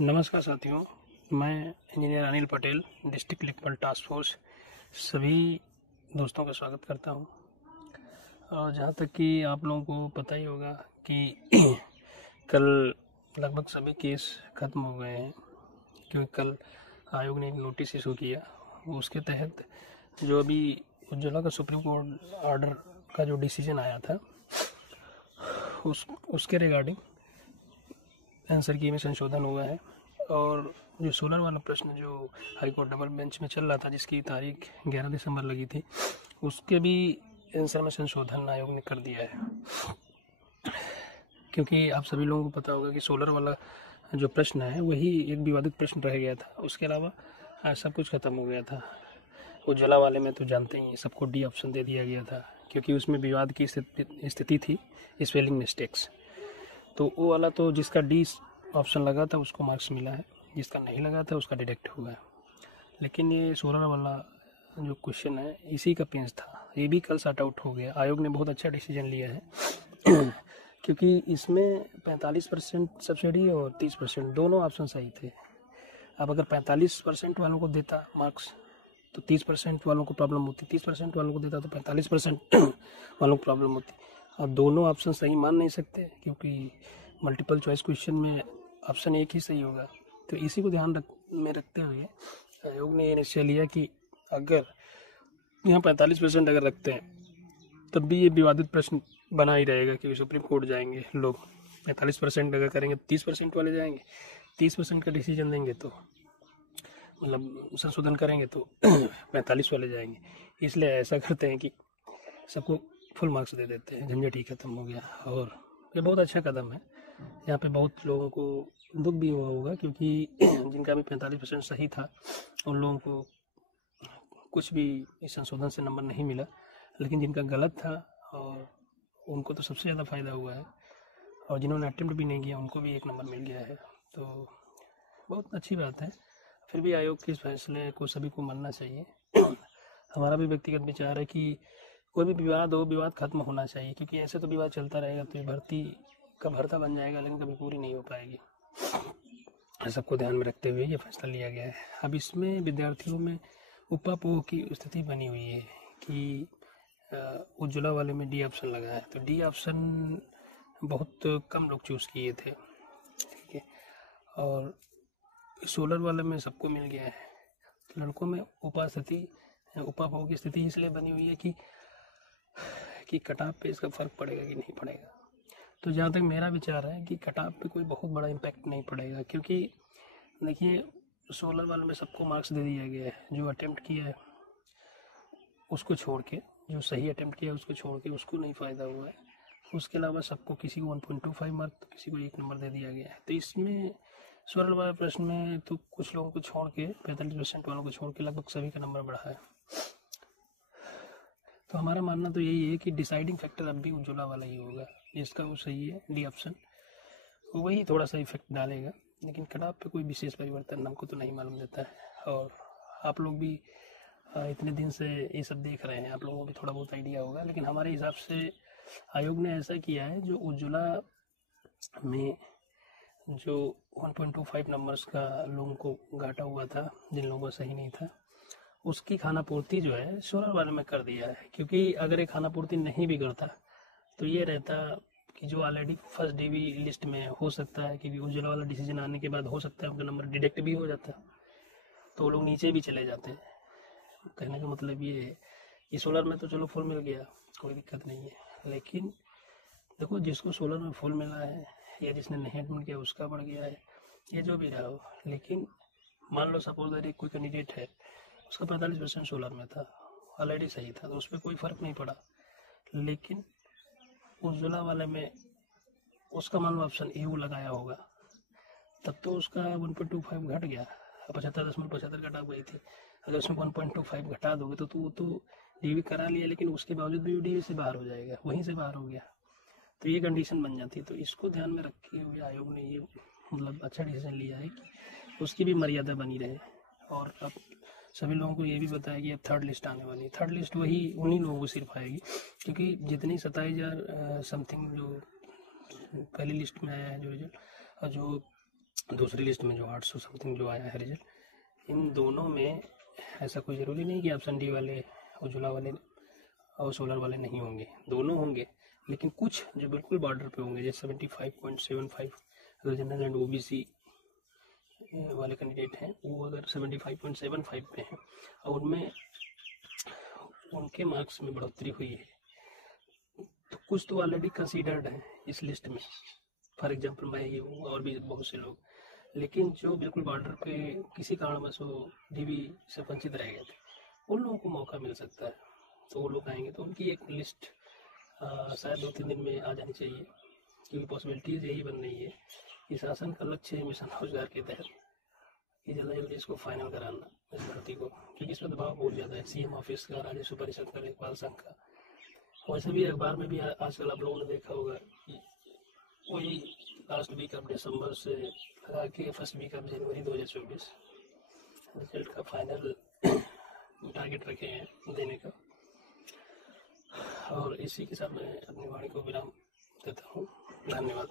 नमस्कार साथियों, मैं engineer Anil Patel, district electoral task force सभी दोस्तों का स्वागत करता हूं। और जहां तक कि आप लोगों को पता ही होगा कि कल लगभग सभी केस ख़त्म हो गए हैं, क्योंकि कल आयोग ने एक नोटिस इशू किया। उसके तहत जो अभी उज्ज्वला का सुप्रीम कोर्ट ऑर्डर का जो डिसीजन आया था उसके रिगार्डिंग आंसर की में संशोधन हुआ है। और जो सोलर वाला प्रश्न जो हाई कोर्ट डबल बेंच में चल रहा था, जिसकी तारीख 11 दिसंबर लगी थी, उसके भी आंसर में संशोधन आयोग ने कर दिया है। क्योंकि आप सभी लोगों को पता होगा कि सोलर वाला जो प्रश्न है वही एक विवादित प्रश्न रह गया था। उसके अलावा सब कुछ खत्म हो गया था। उज्ज्वला वाले में तो जानते ही सबको डी ऑप्शन दे दिया गया था, क्योंकि उसमें विवाद की स्थिति थी, स्पेलिंग मिस्टेक्स। तो वो वाला तो जिसका डी ऑप्शन लगा था उसको मार्क्स मिला है, जिसका नहीं लगा था उसका डिडक्ट हुआ है। लेकिन ये सोलर वाला जो क्वेश्चन है इसी का पेंच था, ये भी कल सॉर्ट आउट हो गया। आयोग ने बहुत अच्छा डिसीजन लिया है क्योंकि इसमें 45% सब्सिडी और 30% दोनों ऑप्शन सही थे। अब अगर 45% वालों को देता मार्क्स तो 30% वालों को प्रॉब्लम होती, 30% वालों को देता तो 45% वालों को प्रॉब्लम होती। अब दोनों ऑप्शन सही मान नहीं सकते, क्योंकि मल्टीपल चॉइस क्वेश्चन में ऑप्शन एक ही सही होगा। तो इसी को ध्यान में रखते हुए आयोग ने ये निश्चय लिया कि अगर यहाँ 45% अगर रखते हैं तब भी ये विवादित प्रश्न बना ही रहेगा, क्योंकि सुप्रीम कोर्ट जाएंगे लोग। 45% अगर करेंगे 30% वाले जाएंगे, 30% का डिसीजन देंगे तो मतलब संशोधन करेंगे तो 45 वाले जाएंगे। इसलिए ऐसा करते हैं कि सबको फुल मार्क्स दे देते हैं, झंझट ही खत्म हो गया। और ये बहुत अच्छा कदम है। यहाँ पे बहुत लोगों को दुख भी हुआ होगा, क्योंकि जिनका भी 45% सही था उन लोगों को कुछ भी इस संशोधन से नंबर नहीं मिला, लेकिन जिनका गलत था और उनको तो सबसे ज़्यादा फ़ायदा हुआ है। और जिन्होंने अटेम्प्ट भी नहीं किया उनको भी 1 नंबर मिल गया है, तो बहुत अच्छी बात है। फिर भी आयोग के इस फैसले को सभी को मानना चाहिए। हमारा भी व्यक्तिगत विचार है कि कोई भी विवाद हो, विवाद खत्म होना चाहिए, क्योंकि ऐसे तो विवाद चलता रहेगा तो ये भर्ती का भरता बन जाएगा, लेकिन कभी पूरी नहीं हो पाएगी। सबको ध्यान में रखते हुए ये फैसला लिया गया है। अब इसमें विद्यार्थियों में उपापोह की स्थिति बनी हुई है कि उज्ज्वला वाले में डी ऑप्शन लगा है, तो डी ऑप्शन बहुत कम लोग चूज़ किए थे, ठीक है। और सोलर वाले में सबको मिल गया है। लड़कों में उपापोह की स्थिति इसलिए बनी हुई है कि कटाव पे इसका फ़र्क पड़ेगा कि नहीं पड़ेगा। तो जहाँ तक मेरा विचार है कि कटाव पे कोई बहुत बड़ा इम्पैक्ट नहीं पड़ेगा, क्योंकि देखिए सोलर वाले में सबको मार्क्स दे दिया गया है। जो अटेम्प्ट किया है उसको छोड़ के, जो सही अटेम्प्ट किया है उसको छोड़ के उसको नहीं फ़ायदा हुआ है। उसके अलावा सबको, किसी को 1.25 मार्क तो किसी को 1 नंबर दे दिया गया है। तो इसमें सोलर वाले प्रश्न में तो कुछ लोगों को छोड़ के, 45% वालों को छोड़ के लगभग सभी का नंबर बढ़ा है। तो हमारा मानना तो यही है कि डिसाइडिंग फैक्टर अब भी उज्ज्वला वाला ही होगा, जिसका वो सही है डी ऑप्शन, वही थोड़ा सा इफेक्ट डालेगा। लेकिन कटाव पे कोई विशेष परिवर्तन हमको तो नहीं मालूम देता है। और आप लोग भी इतने दिन से ये सब देख रहे हैं, आप लोगों को भी थोड़ा बहुत आइडिया होगा। लेकिन हमारे हिसाब से आयोग ने ऐसा किया है, जो उज्ज्वला में जो 1.25 नंबर्स का लोगों को घाटा हुआ था, जिन लोगों का सही नहीं था, उसकी खानापूर्ति जो है सोलर वाले में कर दिया है। क्योंकि अगर ये खानापूर्ति नहीं भी करता तो ये रहता कि जो ऑलरेडी फर्स्ट डीवी लिस्ट में हो सकता है, क्योंकि उज्ज्वला वाला डिसीजन आने के बाद हो सकता है उनका नंबर डिडक्ट भी हो जाता है, तो वो लोग नीचे भी चले जाते हैं। कहने का मतलब ये है कि सोलर में तो चलो फुल मिल गया, कोई दिक्कत नहीं है। लेकिन देखो, जिसको सोलर में फुल मिला है या जिसने नहीं एडमिट किया उसका बढ़ गया है, ये जो भी रहा हो। लेकिन मान लो सपोज दैट कोई कैंडिडेट है, उसका 45% सोलर में था, ऑलरेडी सही था, तो उस पर कोई फ़र्क नहीं पड़ा। लेकिन उज्ज्वला वाले में उसका मान लो ऑप्शन ए लगाया होगा, तब तो उसका 1.25 घट गया, 75.75 कटा गई थी। अगर उसमें 1.25 घटा दोगे तो डीवी करा लिया, लेकिन उसके बावजूद भी डीवी से बाहर हो जाएगा, वहीं से बाहर हो गया, तो ये कंडीशन बन जाती है। तो इसको ध्यान में रखते हुए आयोग ने ये मतलब अच्छा डिसीजन लिया है कि उसकी भी मर्यादा बनी रहे। और अब सभी लोगों को ये भी बताया कि अब 3rd लिस्ट आने वाली है। 3rd लिस्ट वही उन्हीं लोगों को सिर्फ आएगी, क्योंकि जितनी 27,000 समथिंग जो पहली लिस्ट में आया है जो रिजल्ट, और जो दूसरी लिस्ट में जो 800 समथिंग जो आया है रिजल्ट, इन दोनों में ऐसा कोई ज़रूरी नहीं कि ऑप्शन डी वाले उज्ज्वला वाले और सोलर वाले नहीं होंगे, दोनों होंगे। लेकिन कुछ जो बिल्कुल बॉर्डर पे होंगे, जैसे 75.75 अगर जनरल एंड ओबीसी वाले कैंडिडेट हैं, वो अगर 75.75 पे हैं और उनमें उनके मार्क्स में बढ़ोतरी हुई है, तो कुछ तो ऑलरेडी कंसीडर्ड हैं इस लिस्ट में। फॉर एग्जांपल मैं ही हूँ और भी बहुत से लोग। लेकिन जो बिल्कुल बॉर्डर पे किसी कारणवश वो डीबी से वंचित रह गए थे, उन लोगों को मौका मिल सकता है, तो वो लोग आएंगे। तो उनकी एक लिस्ट शायद 2-3 दिन में आ जानी चाहिए, क्योंकि पॉसिबिलिटीज़ यही बन रही है कि शासन का लक्ष्य है मिशन रोजगार के तहत कि जल्द जल्दी इसको फाइनल कराना इस भर्ती को, क्योंकि इसका दबाव बहुत ज़्यादा है सीएम ऑफिस का, राजस्व परिषद का, लेखपाल संघ का। वैसे भी अखबार में भी आजकल आप लोगों ने देखा होगा कि वही लास्ट वीक ऑफ दिसंबर से लगा के फर्स्ट वीक ऑफ जनवरी 2024 रिजल्ट का फाइनल टारगेट रखे हैं देने का। और इसी के साथ मैं अपनी वाणी को विराम देता हूँ। धन्यवाद।